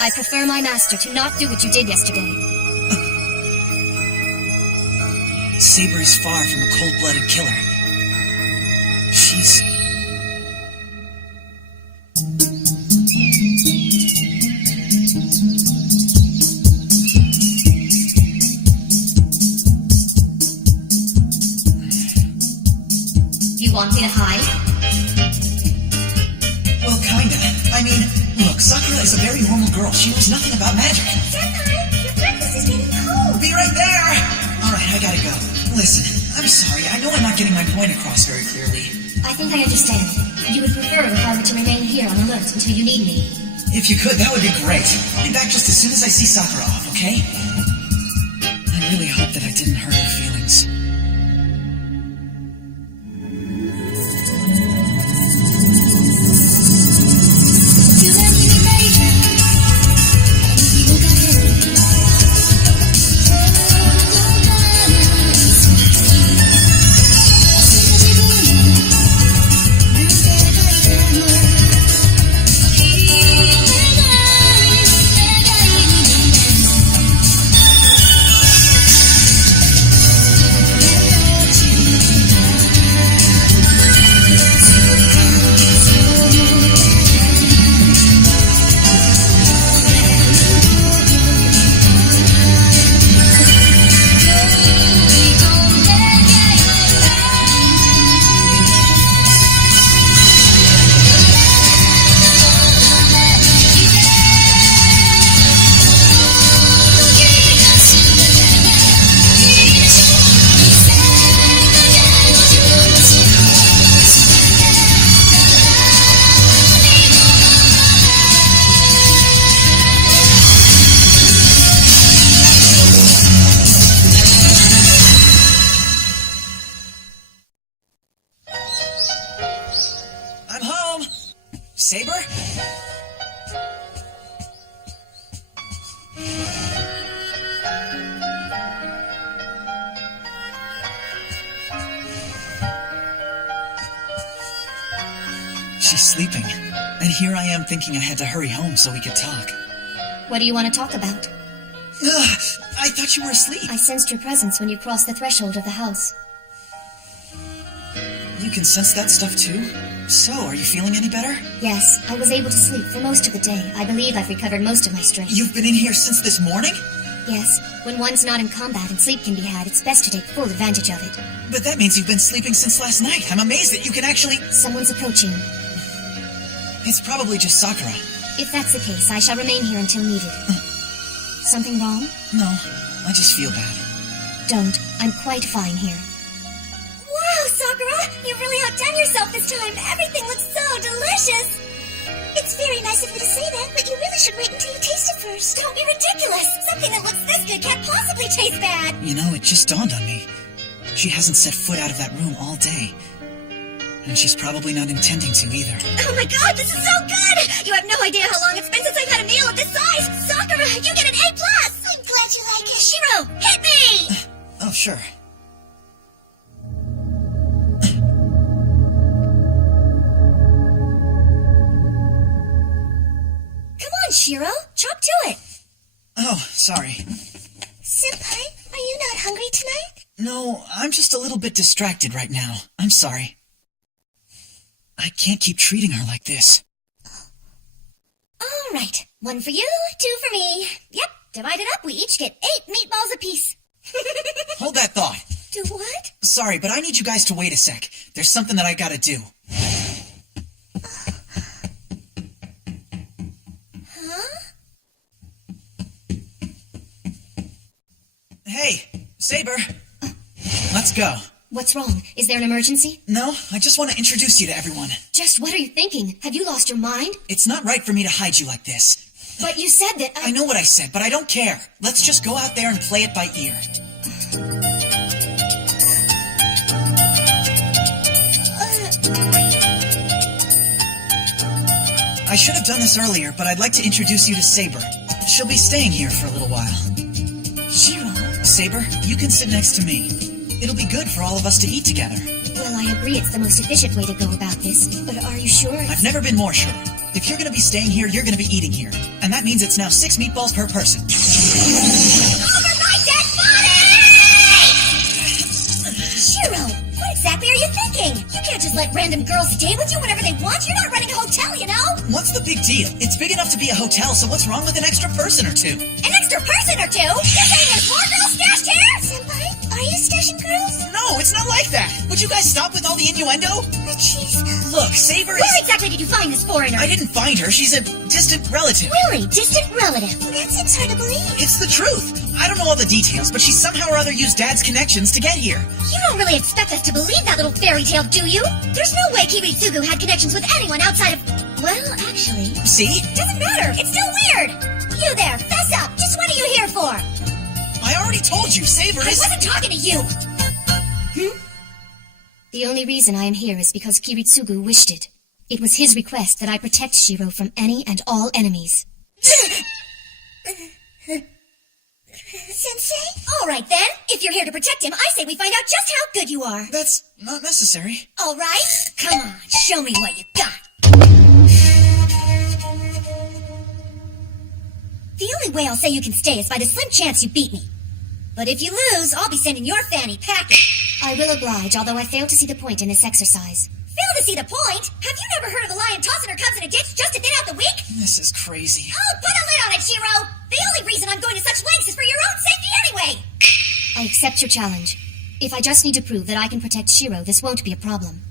I prefer my master to not do what you did yesterday. Saber is far from a cold-blooded killer. She's... You want me to hide? Well, kinda. I mean, look, Sakura is a very normal girl. She knows nothing about magic. Senpai, your breakfast is getting cold. Be right there! Alright, I gotta go. Listen, I'm sorry. I know I'm not getting my point across very clearly. I think I understand. You would prefer if I were to remain here on alert until you need me. If you could, that would be great. I'll be back just as soon as I see Sakura off, okay? I really hope that I didn't hurt her feelings. I'm home! Saber? She's sleeping. And here I am thinking I had to hurry home so we could talk. What do you want to talk about? Ugh, I thought you were asleep. I sensed your presence when you crossed the threshold of the house. You can sense that stuff too? So, are you feeling any better? Yes, I was able to sleep for most of the day. I believe I've recovered most of my strength. You've been in here since this morning? Yes, when one's not in combat and sleep can be had, it's best to take full advantage of it. But that means you've been sleeping since last night. I'm amazed that you can actually... Someone's approaching. It's probably just Sakura. If that's the case, I shall remain here until needed. Something wrong? No, I just feel bad. Don't. I'm quite fine here. Wow, Sakura! You've really outdone yourself this time. Everything looks so delicious. It's very nice of you to say that, but you really should wait until you taste it first. Don't be ridiculous. Something that looks this good can't possibly taste bad. You know, it just dawned on me. She hasn't set foot out of that room all day. And she's probably not intending to either. Oh my god, this is so good! You have no idea how long it's been since I've had a meal of this size. Sakura, you get an A+. I'm glad you like it. Shiro, hit me! Oh, sure. Come on, Shiro. Chop to it. Oh, sorry. Senpai, are you not hungry tonight? No, I'm just a little bit distracted right now. I'm sorry. I can't keep treating her like this. All right. 1 for you, 2 for me. Yep, divided up, we each get 8 meatballs apiece. Hold that thought. Do what? Sorry, but I need you guys to wait a sec. There's something that I gotta do. Huh? Hey, Saber. Let's go. What's wrong? Is there an emergency? No, I just want to introduce you to everyone. Just what are you thinking? Have you lost your mind? It's not right for me to hide you like this. But you said that I know what I said, but I don't care. Let's just go out there and play it by ear. I should have done this earlier, but I'd like to introduce you to Saber. She'll be staying here for a little while. Shiro. Saber, you can sit next to me. It'll be good for all of us to eat together. Well, I agree it's the most efficient way to go about this, but are you sure? I've never been more sure. If you're gonna be staying here, you're gonna be eating here. And and that means it's now 6 meatballs per person. Over my dead body! Shiro, what exactly are you thinking? You can't just let random girls stay with you whenever they want. You're not running a hotel, you know? What's the big deal? It's big enough to be a hotel, so what's wrong with an extra person or two? An extra person or two? You're saying there's more girls stashed here? Senpai, are you stashing girls? No, it's not like that. Would you guys stop with all the innuendo? But she's... Look, Saber is... Where exactly did you find this foreigner? I didn't find her. She's a distant relative. Really? Distant relative? That seems hard to believe. It's the truth. I don't know all the details, but she somehow or other used Dad's connections to get here. You don't really expect us to believe that little fairy tale, do you? There's no way Kiritsugu had connections with anyone outside of... Well, actually... See? Doesn't matter. It's still weird. You there, fess up. Just what are you here for? I already told you, Saber I is... wasn't talking to you. The only reason I am here is because Kiritsugu wished it. It was his request that I protect Shiro from any and all enemies. Sensei? All right, then. If you're here to protect him, I say we find out just how good you are. That's not necessary. All right? Come on, show me what you got. The only way I'll say you can stay is by the slim chance you beat me. But if you lose, I'll be sending your fanny packing. I will oblige, although I fail to see the point in this exercise. Fail to see the point? Have you never heard of a lion tossing her cubs in a ditch just to thin out the weak? This is crazy. Oh, put a lid on it, Shiro! The only reason I'm going to such lengths is for your own safety anyway! I accept your challenge. If I just need to prove that I can protect Shiro, this won't be a problem.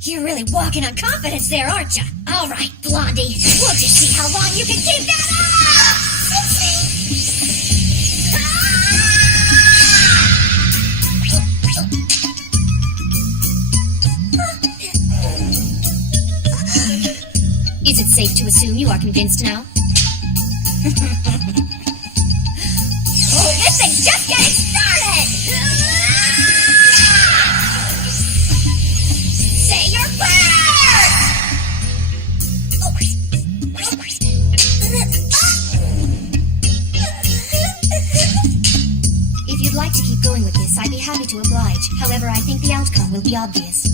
You're really walking on confidence there, aren't you? All right, Blondie. We'll just see how long you can keep that up! Is it safe to assume you are convinced now? Oh, this thing's just getting started! Say your prayers! If you'd like to keep going with this, I'd be happy to oblige. However, I think the outcome will be obvious.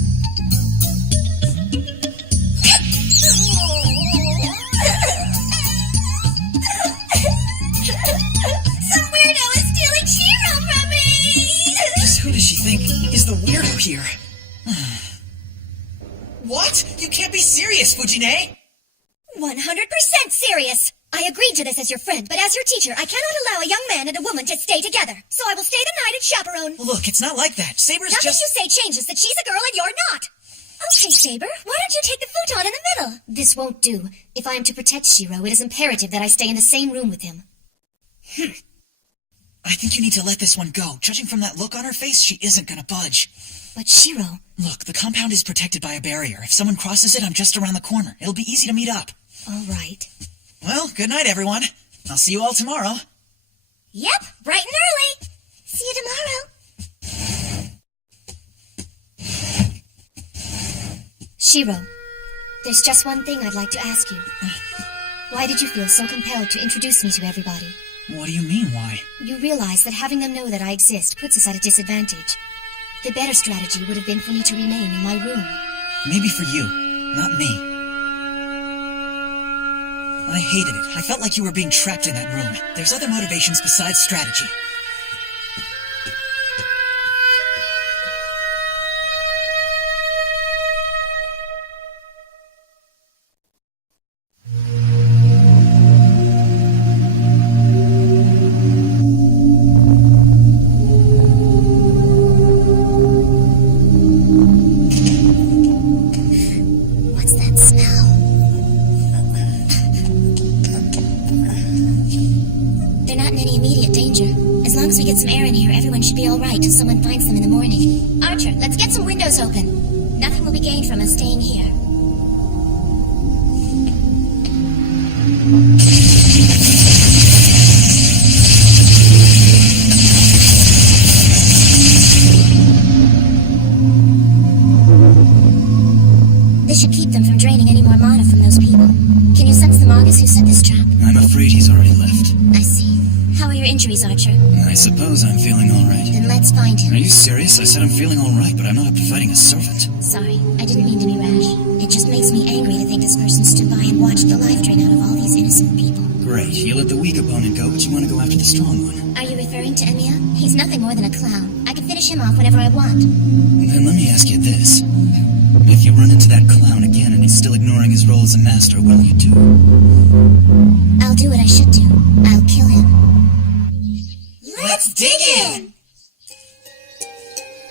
Some weirdo is stealing Shiro from me! Just who does she think is the weirdo here? What? You can't be serious, Fujine! 100% serious! I agreed to this as your friend, but as your teacher, I cannot allow a young man and a woman to stay together. So I will stay the night and chaperone. Look, it's not like that. Saber's Nothing just... you say changes that she's a girl and you're not. Okay, Saber, why don't you take the futon in the middle? This won't do. If I am to protect Shiro, it is imperative that I stay in the same room with him. I think you need to let this one go. Judging from that look on her face, she isn't gonna budge. But Shiro... Look, the compound is protected by a barrier. If someone crosses it, I'm just around the corner. It'll be easy to meet up. All right. Well, good night, everyone. I'll see you all tomorrow. Yep, bright and early. See you tomorrow. Shiro, there's just one thing I'd like to ask you. Why did you feel so compelled to introduce me to everybody? What do you mean, why? You realize that having them know that I exist puts us at a disadvantage. The better strategy would have been for me to remain in my room. Maybe for you, not me. I hated it. I felt like you were being trapped in that room. There's other motivations besides strategy. What's that smell? They're not in any immediate danger. As long as we get some air in here, everyone should be all right till someone finds them in the morning. Archer, let's get some windows open. Nothing will be gained from us staying here. This should keep them from draining any more mana from those people. Can you sense the Magus who set this trap? I'm afraid he's already left. I see. How are your injuries, Archer? I suppose I'm feeling all right. Then let's find him. Are you serious? I said I'm feeling all right, but I'm not up to fighting a servant. Sorry, I didn't mean to be rash. It just makes me angry to think this person stood by and watched the life drain out of all these innocent people. You let the weak opponent go, but you want to go after the strong one. Are you referring to Emiya? He's nothing more than a clown. I can finish him off whenever I want. Then let me ask you this. If you run into that clown again and he's still ignoring his role as a master, what'll you do? I'll do what I should do. I'll kill him. Let's dig in!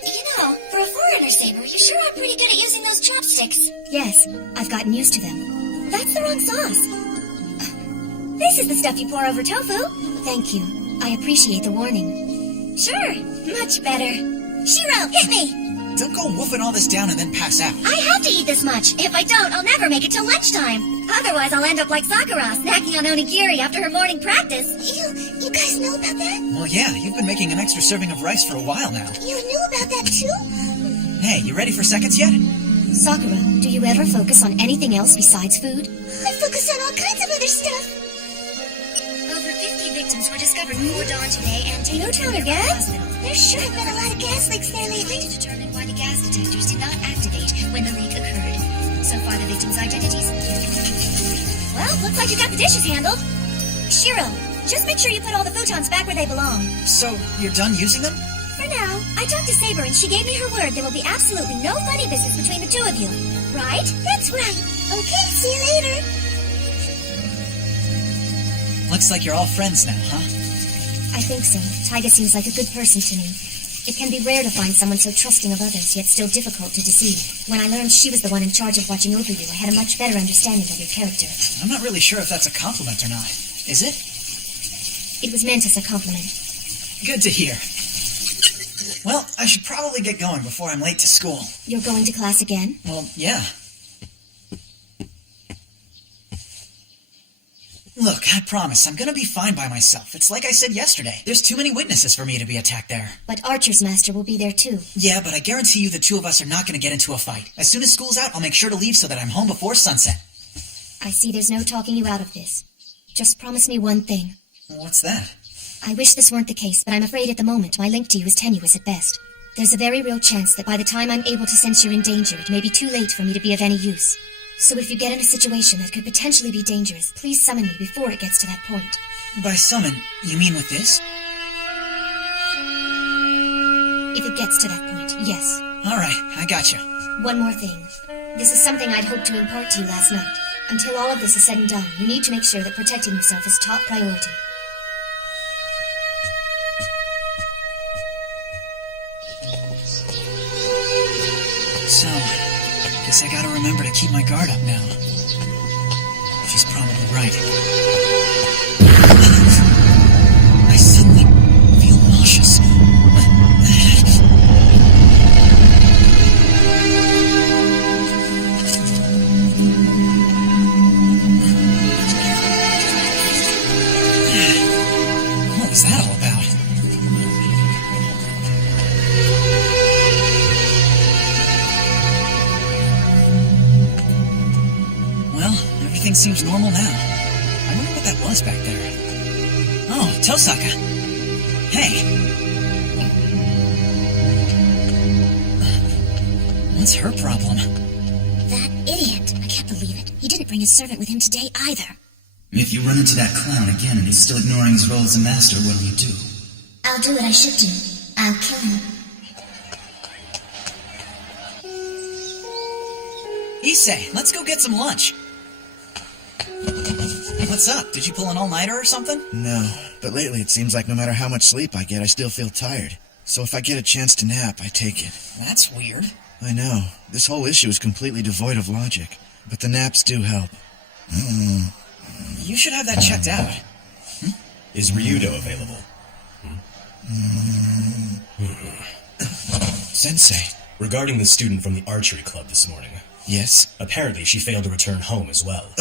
You know, for a foreigner, Saber, you sure are pretty good at using those chopsticks. Yes, I've gotten used to them. That's the wrong sauce. This is the stuff you pour over tofu. Thank you. I appreciate the warning. Sure, much better. Shiro, hit me! Don't go wolfing all this down and then pass out. I have to eat this much. If I don't, I'll never make it till lunchtime. Otherwise, I'll end up like Sakura, snacking on onigiri after her morning practice. You guys know about that? Well, yeah, you've been making an extra serving of rice for a while now. You knew about that too? Hey, you ready for seconds yet? Sakura, do you ever focus on anything else besides food? I focus on all kinds of other stuff. Over 50 victims were discovered before dawn today and taken No to town a of gas? hospital. There sure have been a lot of gas leaks there lately. To determine why the gas detectors did not activate when the leak occurred. So far, the victims' identities. Well, looks like you got the dishes handled. Shiro, just make sure you put all the futons back where they belong. So, you're done using them? For now, I talked to Saber and she gave me her word there will be absolutely no funny business between the two of you. Right? That's right. Okay, see you later. Looks like you're all friends now, huh? I think so. Taiga seems like a good person to me. It can be rare to find someone so trusting of others, yet still difficult to deceive. When I learned she was the one in charge of watching over you, I had a much better understanding of your character. I'm not really sure if that's a compliment or not. Is it? It was meant as a compliment. Good to hear. Well, I should probably get going before I'm late to school. You're going to class again? Well, yeah. Look, I promise, I'm gonna be fine by myself. It's like I said yesterday. There's too many witnesses for me to be attacked there. But Archer's master will be there too. Yeah, but I guarantee you the two of us are not gonna get into a fight. As soon as school's out, I'll make sure to leave so that I'm home before sunset. I see there's no talking you out of this. Just promise me one thing. What's that? I wish this weren't the case, but I'm afraid at the moment my link to you is tenuous at best. There's a very real chance that by the time I'm able to sense you're in danger, it may be too late for me to be of any use. So if you get in a situation that could potentially be dangerous, please summon me before it gets to that point. By summon, you mean with this? If it gets to that point, yes. Alright, I gotcha. One more thing. This is something I'd hoped to impart to you last night. Until all of this is said and done, you need to make sure that protecting yourself is top priority. So, guess I gotta remember to keep my guard up now. She's probably right. I suddenly feel nauseous. What was that all about? Well, everything seems normal now. I wonder what that was back there. Oh, Tosaka. Hey. What's her problem? That idiot! I can't believe it. He didn't bring his servant with him today either. If you run into that clown again and he's still ignoring his role as a master, what'll you do? I'll do what I should do. I'll kill him. Issei, let's go get some lunch. What's up? Did you pull an all-nighter or something? No, but lately it seems like no matter how much sleep I get, I still feel tired. So if I get a chance to nap, I take it. That's weird. I know, this whole issue is completely devoid of logic, but the naps do help. You should have that checked out. Is Ryudo available? Sensei. Regarding the student from the archery club this morning. Yes? Apparently she failed to return home as well.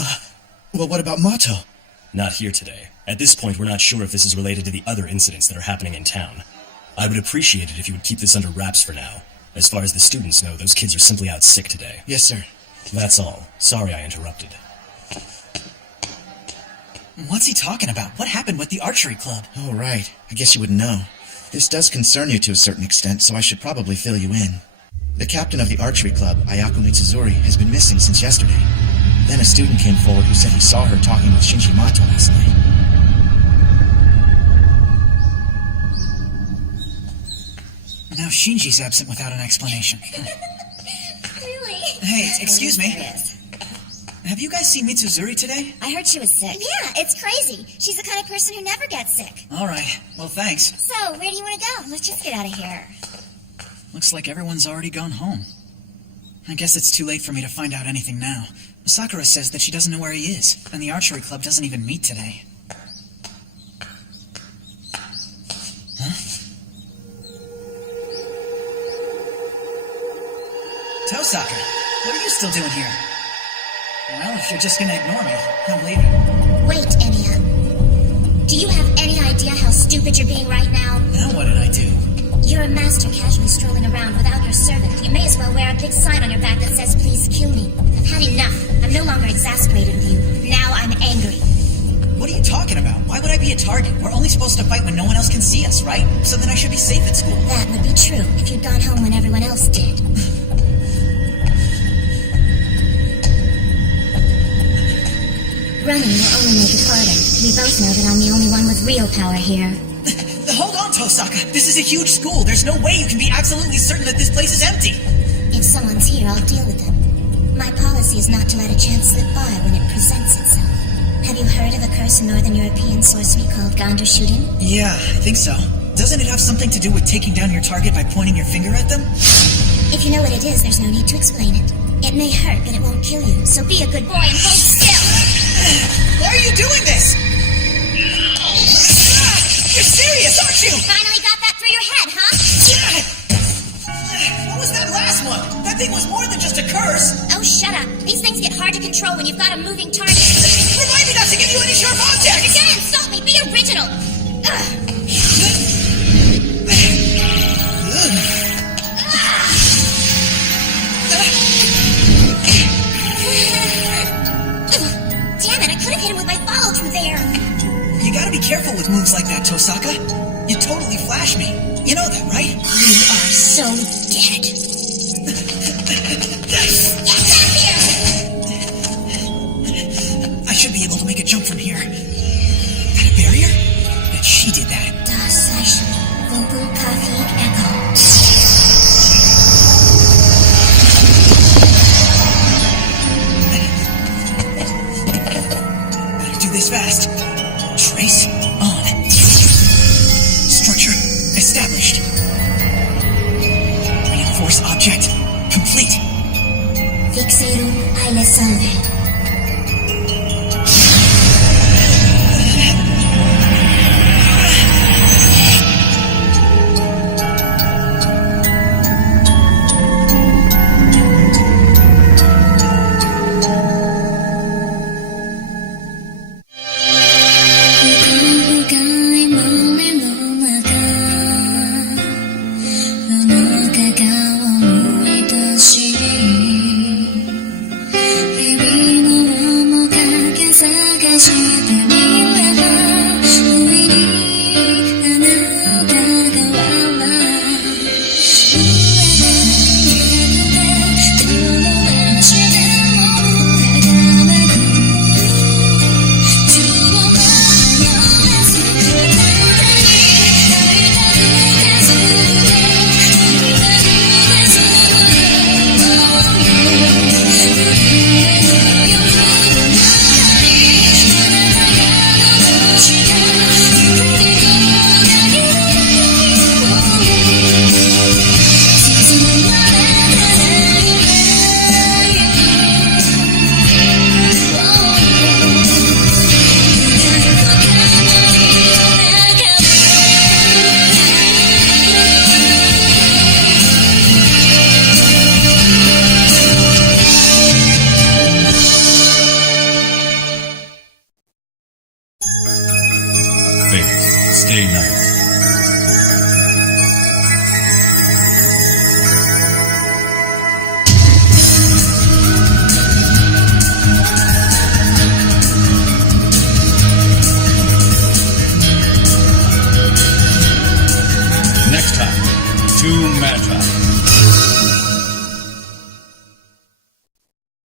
Well, what about Mato? Not here today. At this point, we're not sure if this is related to the other incidents that are happening in town. I would appreciate it if you would keep this under wraps for now. As far as the students know, those kids are simply out sick today. Yes, sir. That's all. Sorry I interrupted. What's he talking about? What happened with the archery club? Oh, right. I guess you would know. This does concern you to a certain extent, so I should probably fill you in. The captain of the archery club, Ayako Mitsuzuri, has been missing since yesterday. Then a student came forward who said he saw her talking with Shinji Mato last night. Now Shinji's absent without an explanation. Really? Hey, excuse me. Serious. Have you guys seen Mitsuzuri today? I heard she was sick. Yeah, it's crazy. She's the kind of person who never gets sick. All right. Well, thanks. So, where do you want to go? Let's just get out of here. Looks like everyone's already gone home. I guess it's too late for me to find out anything now. Sakura says that she doesn't know where he is, and the archery club doesn't even meet today. Huh? Tosaka, what are you still doing here? Well, if you're just gonna ignore me, I'm leaving. Wait, Enya. Do you have any idea how stupid you're being right now? Now what did I do? You're a master casually strolling around without your servant. You may as well wear a big sign on your back that says, "Please kill me." I've had enough. I'm no longer exasperated with you. Now I'm angry. What are you talking about? Why would I be a target? We're only supposed to fight when no one else can see us, right? So then I should be safe at school. That would be true if you'd gone home when everyone else did. Running will only make it harder. We both know that I'm the only one with real power here. Hold on, Tosaka. This is a huge school. There's no way you can be absolutely certain that this place is empty. If someone's here, I'll deal with them. My policy is not to let a chance slip by when it presents itself. Have you heard of a cursed Northern European sorcery called Gander shooting? Yeah, I think so. Doesn't it have something to do with taking down your target by pointing your finger at them? If you know what it is, there's no need to explain it. It may hurt, but it won't kill you. So be a good boy and hold still. Why are you doing this? You're serious, aren't you? Finally got that through your head, huh? What was that last one? That thing was more than just a curse. Oh, shut up. These things get hard to control when you've got a moving target. Remind me not to give you any sharp objects. You're gonna insult me. Be original. Ugh. Damn it, I could have hit him with my follow through there. You gotta be careful with moves like that, Tosaka. You totally flash me. You know that, right? You are so dead. Get back here! I should be able to make a jump from here. That a barrier? Bet she did that. Das Zeichen. Vogel Kafik Echo. Better do this fast. Trace on. Structure established. Reinforce object complete. Fixerum Aile Salve. Stay night. Next time, 2 Magi.